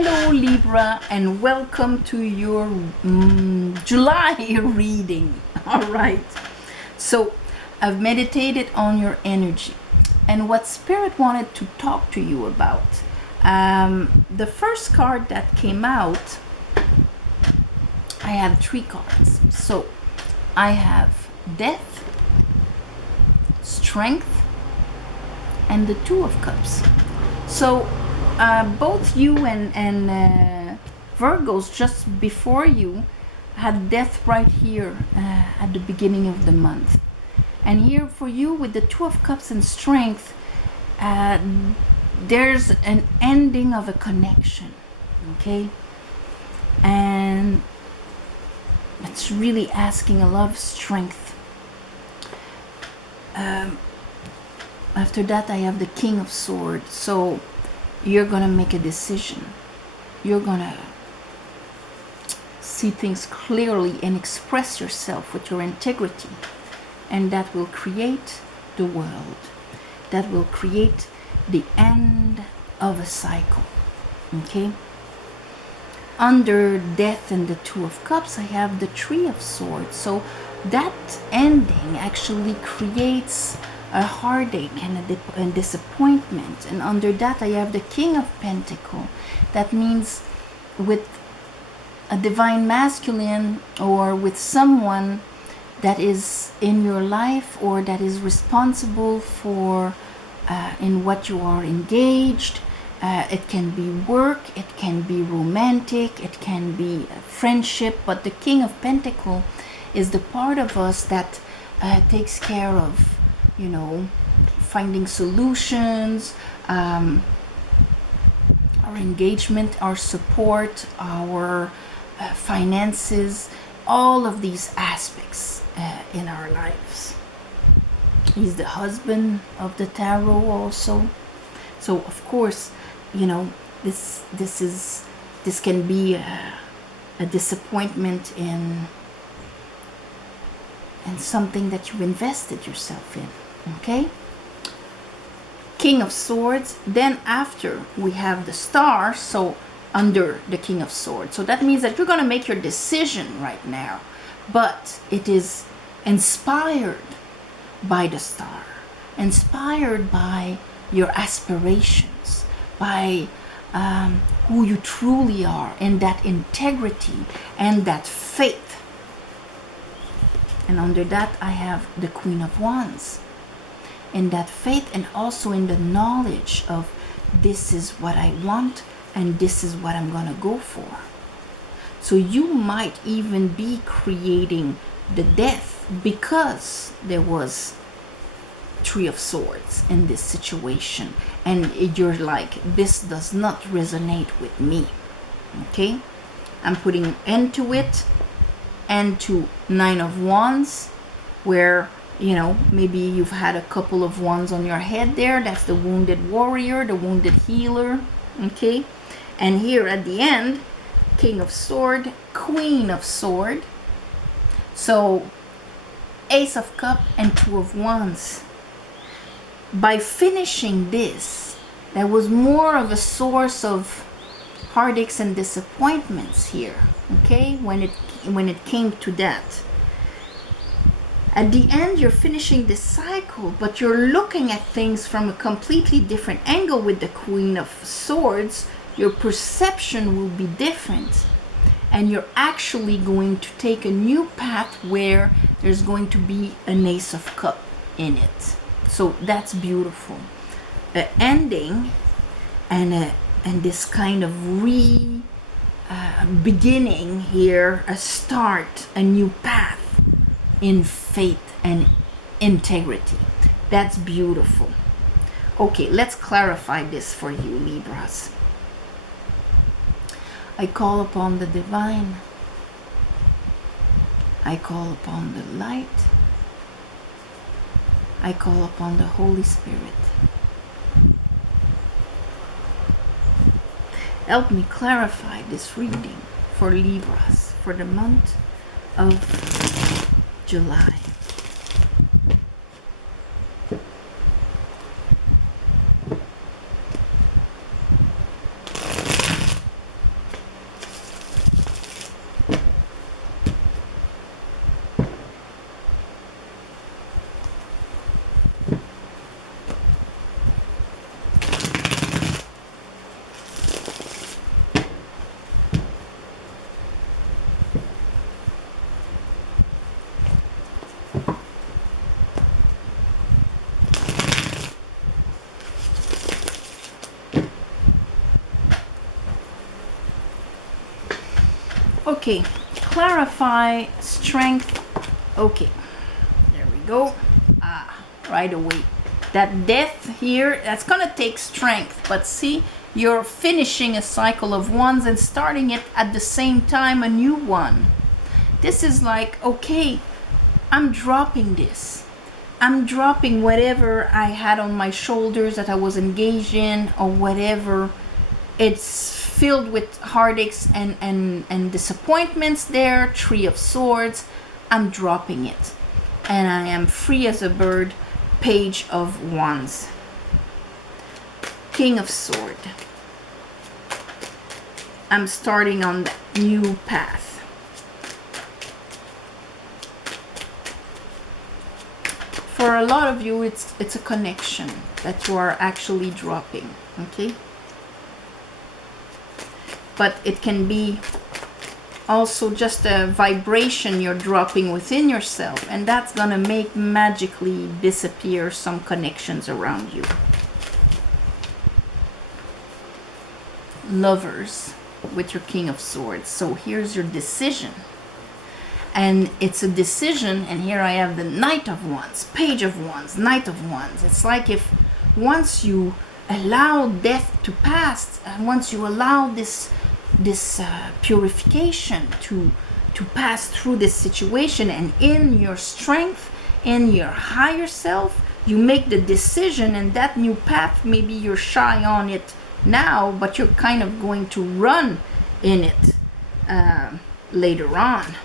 Hello Libra, and welcome to your July reading. All right, so I've meditated on your energy and what Spirit wanted to talk to you about. The first card that came out, I have 3 cards. So I have Death, Strength, and the Two of Cups. So both you and Virgos just before you had Death right here at the beginning of the month. And here for you with the Two of Cups and Strength, there's an ending of a connection, okay? And it's really asking a lot of strength. After that, I have the King of Swords. So you're gonna make a decision. You're gonna see things clearly and express yourself with your integrity, and that will create the world. That will create the end of a cycle. Okay? Under Death and the Two of Cups, I have the Three of Swords. So that ending actually creates a heartache and a disappointment. And under that, I have the King of Pentacles. That means with a divine masculine, or with someone that is in your life or that is responsible for in what you are engaged. It can be work, it can be romantic, it can be friendship, but the King of Pentacles is the part of us that takes care of, you know, finding solutions, our engagement, our support, our finances, all of these aspects in our lives. He's the husband of the tarot also. So of course, you know, this can be a disappointment in something that you invested yourself in. Okay? King of Swords. Then after we have the Star, so under the King of Swords. So that means that you're going to make your decision right now, but it is inspired by the Star, inspired by your aspirations, by who you truly are, and that integrity and that faith. And under that, I have the Queen of Wands. In that faith, and also in the knowledge of this is what I want and this is what I'm gonna go for. So you might even be creating the death because there was Three of Swords in this situation, and you're like, this does not resonate with me. Okay, I'm putting an end to it, and to Nine of Wands, where, you know, maybe you've had a couple of wands on your head there. That's the wounded warrior, the wounded healer. Okay, and here at the end, King of Sword, Queen of Sword. So Ace of Cup and Two of Wands. By finishing this, there was more of a source of heartaches and disappointments here. Okay, when it came to that. At the end, you're finishing this cycle, but you're looking at things from a completely different angle with the Queen of Swords. Your perception will be different, and you're actually going to take a new path where there's going to be an Ace of Cup in it. So that's beautiful. Ending and this kind of beginning here, a start, a new path in faith and integrity. That's beautiful. Okay, let's clarify this for you, Libras. I call upon the divine. I call upon the light. I call upon the Holy Spirit. Help me clarify this reading for Libras for the month of July. Okay, clarify strength. Okay, there we go. Right away. That death here, that's gonna take strength, but see, you're finishing a cycle of ones and starting it at the same time, a new one. This is like, okay, I'm dropping this. I'm dropping whatever I had on my shoulders that I was engaged in, or whatever. It's filled with heartaches and disappointments there. Three of Swords. I'm dropping it. And I am free as a bird. Page of Wands. King of Swords. I'm starting on that new path. For a lot of you, it's a connection that you are actually dropping, okay? But it can be also just a vibration you're dropping within yourself, and that's gonna make magically disappear some connections around you. Lovers with your King of Swords. So here's your decision. And it's a decision, and here I have the Knight of Wands, Page of Wands, Knight of Wands. It's like if once you allow death to pass, and once you allow this purification to pass through this situation, and in your strength, in your higher self, you make the decision, and that new path, maybe you're shy on it now, but you're kind of going to run in it later on.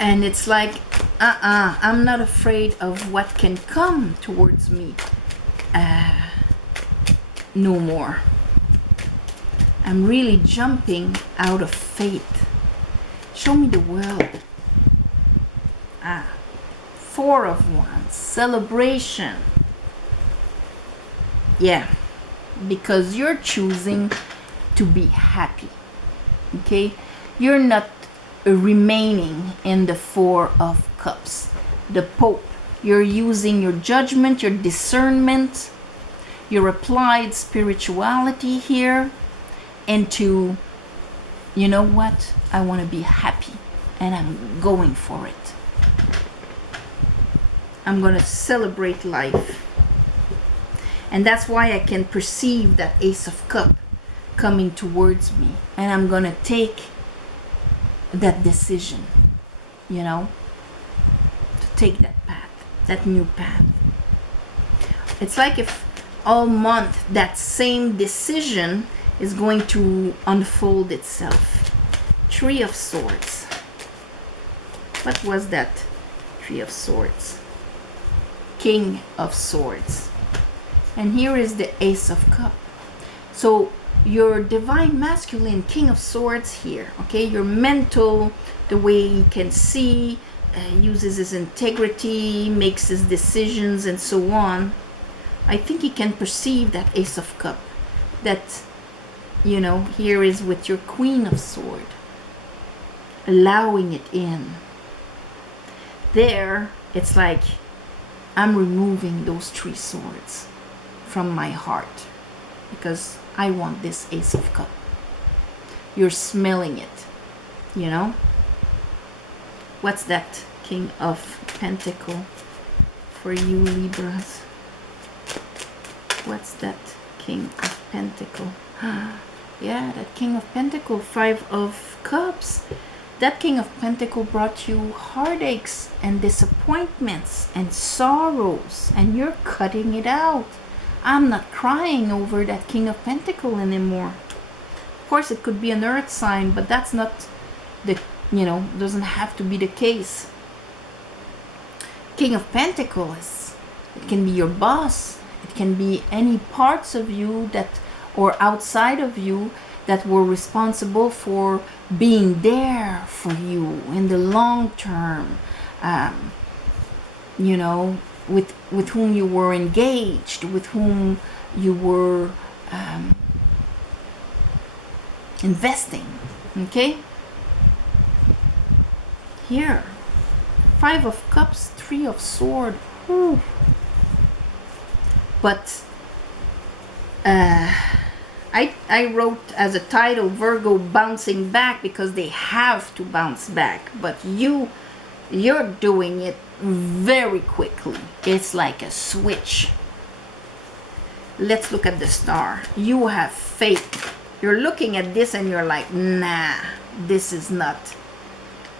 And it's like, I'm not afraid of what can come towards me no more. I'm really jumping out of faith. Show me the world. Four of Wands, celebration. Yeah, because you're choosing to be happy, okay? You're not remaining in the Four of Cups. The Pope, you're using your judgment, your discernment, your applied spirituality here into, you know what, I want to be happy and I'm going for it. I'm going to celebrate life. And that's why I can perceive that Ace of Cups coming towards me, and I'm going to take that decision, you know, to take that path, that new path. It's like if all month that same decision is going to unfold itself. Three of Swords. What was that? Three of Swords. King of Swords. And here is the Ace of Cups. So your divine masculine King of Swords here, okay, your mental, the way he can see, uses his integrity, makes his decisions and so on. I think he can perceive that Ace of Cups, that, you know, here is with your Queen of Swords, allowing it in. There, it's like, I'm removing those three swords from my heart because I want this Ace of Cups. You're smelling it, you know? What's that King of Pentacles for you, Libras? What's that King of Pentacles? Yeah, that King of Pentacles, Five of Cups. That King of Pentacles brought you heartaches and disappointments and sorrows, and you're cutting it out. I'm not crying over that King of Pentacles anymore. Of course, it could be an earth sign, but that's not the, you know, doesn't have to be the case. King of Pentacles, it can be your boss. It can be any parts of you that, or outside of you, that were responsible for being there for you in the long term, you know, with whom you were engaged, with whom you were investing, okay? Here, Five of Cups, Three of Swords. Whew. But I wrote as a title Virgo bouncing back because they have to bounce back, but you're doing it very quickly. It's like a switch. Let's look at the star. You have faith. You're looking at this and you're like, nah, this is not.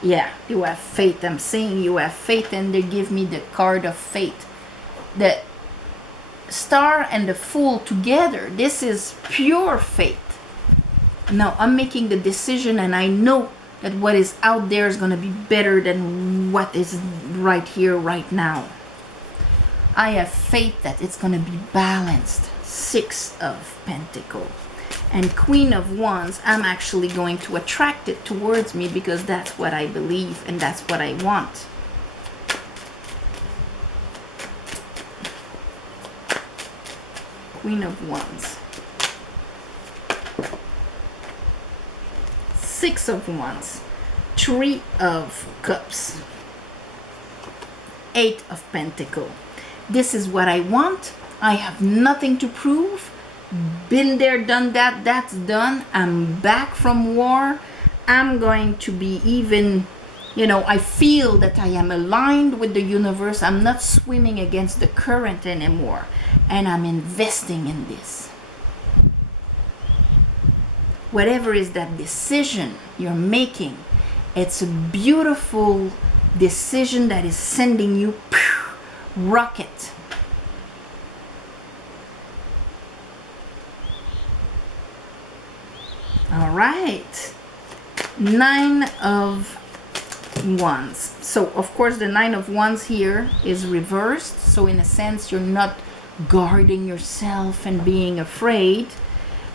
Yeah, you have faith. I'm saying you have faith, and they give me the card of faith. The star and the Fool together, this is pure faith. Now I'm making the decision, and I know that what is out there is going to be better than what is right here, right now. I have faith that it's going to be balanced. 6 of Pentacles. And Queen of Wands, I'm actually going to attract it towards me because that's what I believe and that's what I want. Queen of Wands. 6 of Wands. 3 of Cups. 8 of Pentacles. This is what I want. I have nothing to prove. Been there, done that. That's done. I'm back from war. I'm going to be even, I feel that I am aligned with the universe. I'm not swimming against the current anymore. And I'm investing in this. Whatever is that decision you're making, it's a beautiful decision that is sending you rocket. All right. 9 of Wands. So of course the 9 of Wands here is reversed. So in a sense you're not guarding yourself and being afraid.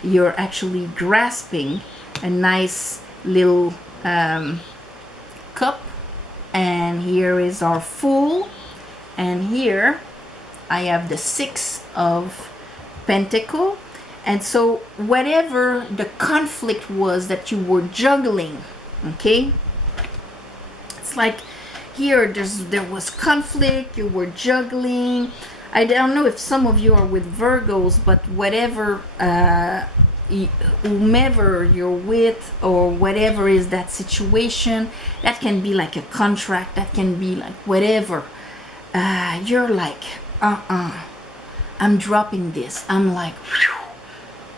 You're actually grasping a nice little cup. And here is our Fool. And here I have the 6 of Pentacles. And so whatever the conflict was that you were juggling, okay? It's like here there was conflict, you were juggling. I don't know if some of you are with Virgos, but whatever, whomever you're with or whatever is that situation, that can be like a contract, that can be like whatever. You're like, I'm dropping this. I'm like,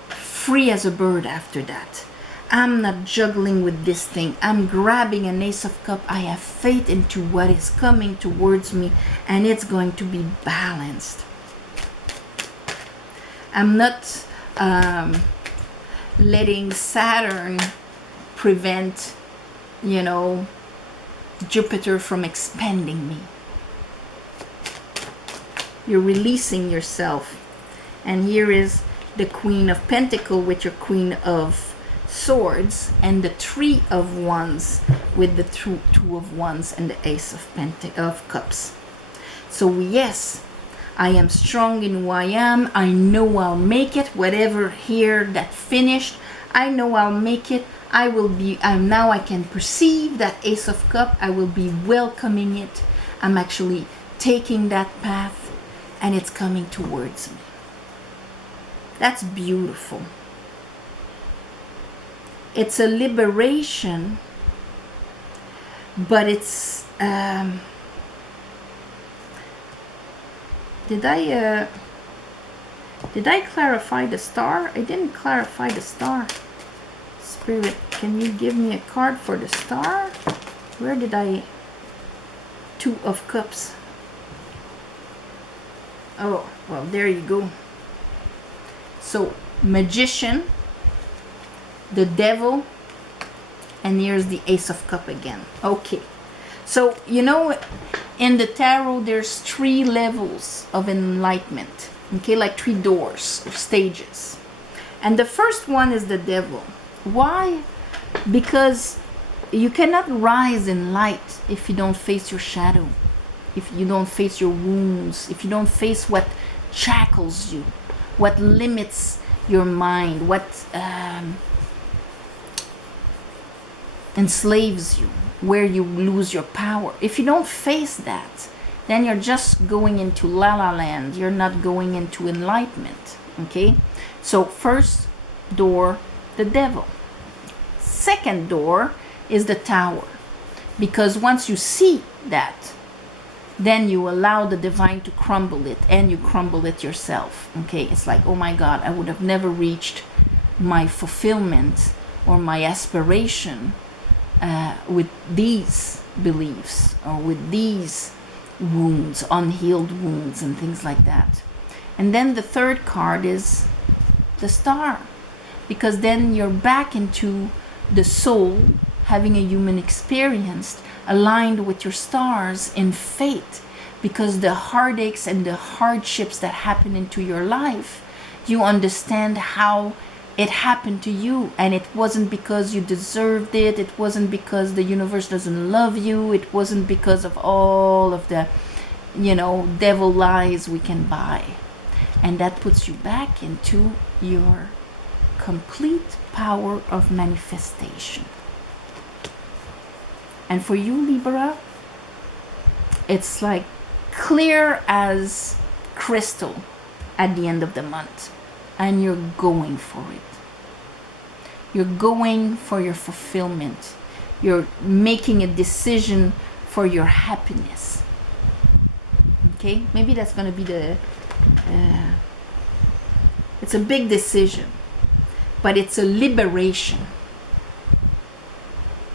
free as a bird after that. I'm not juggling with this thing. I'm grabbing an Ace of Cups. I have faith into what is coming towards me, and it's going to be balanced. I'm not letting Saturn prevent, Jupiter from expanding me. You're releasing yourself. And here is the Queen of Pentacles with your Queen of Swords, and the 3 of Wands with the 2 of Wands and the Ace of Cups. So yes, I am strong in who I am. I know I'll make it. Whatever here that finished, I know I'll make it. I will be, now I can perceive that Ace of Cups. I will be welcoming it. I'm actually taking that path, and it's coming towards me. That's beautiful. It's a liberation, but it's did I clarify the star? I didn't clarify the star. Spirit, can you give me a card for the star? Where did I? 2 of Cups. Oh, well, there you go. So, Magician, the Devil, and here's the Ace of Cups again. Okay. So, in the tarot, there's 3 levels of enlightenment. Okay, like 3 doors or stages. And the first one is the Devil. Why? Because you cannot rise in light if you don't face your shadow, if you don't face your wounds, if you don't face what shackles you, what limits your mind, what enslaves you, where you lose your power. If you don't face that, then you're just going into la la land. You're not going into enlightenment. Okay? So first, door, the devil. Second door is the Tower, because once you see that, then you allow the divine to crumble it, and you crumble it yourself. Okay, it's like, oh my God, I would have never reached my fulfillment or my aspiration with these beliefs or with these wounds, unhealed wounds and things like that. And then the third card is the Star, because then you're back into the soul having a human experience aligned with your stars in fate, because the heartaches and the hardships that happen into your life, you understand how it happened to you, and it wasn't because you deserved it, it wasn't because the universe doesn't love you, it wasn't because of all of the, you know, devil lies we can buy. And that puts you back into your complete power of manifestation. And for you, Libra, it's like clear as crystal at the end of the month, and you're going for it. You're going for your fulfillment. You're making a decision for your happiness. Okay, maybe that's going to be the it's a big decision, but it's a liberation.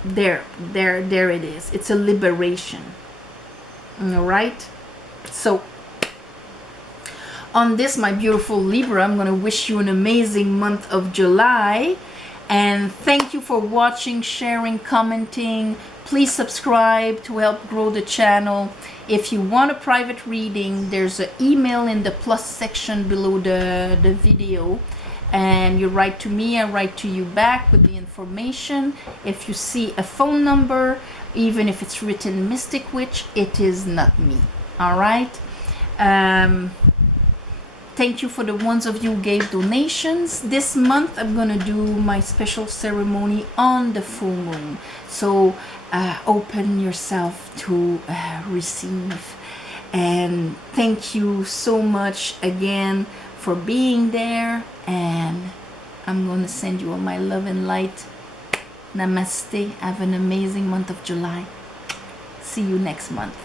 There it is. It's a liberation. All right. So on this, my beautiful Libra, I'm going to wish you an amazing month of July. And thank you for watching, sharing, commenting. Please subscribe to help grow the channel. If you want a private reading, there's an email in the plus section below the video. And you write to me, I write to you back with the information. If you see a phone number, even if it's written Mystic Witch, it is not me. All right. Thank you for the ones of you who gave donations. This month I'm gonna do my special ceremony on the full moon. So open yourself to receive. And thank you so much again for being there. And I'm gonna send you all my love and light. Namaste. Have an amazing month of July. See you next month.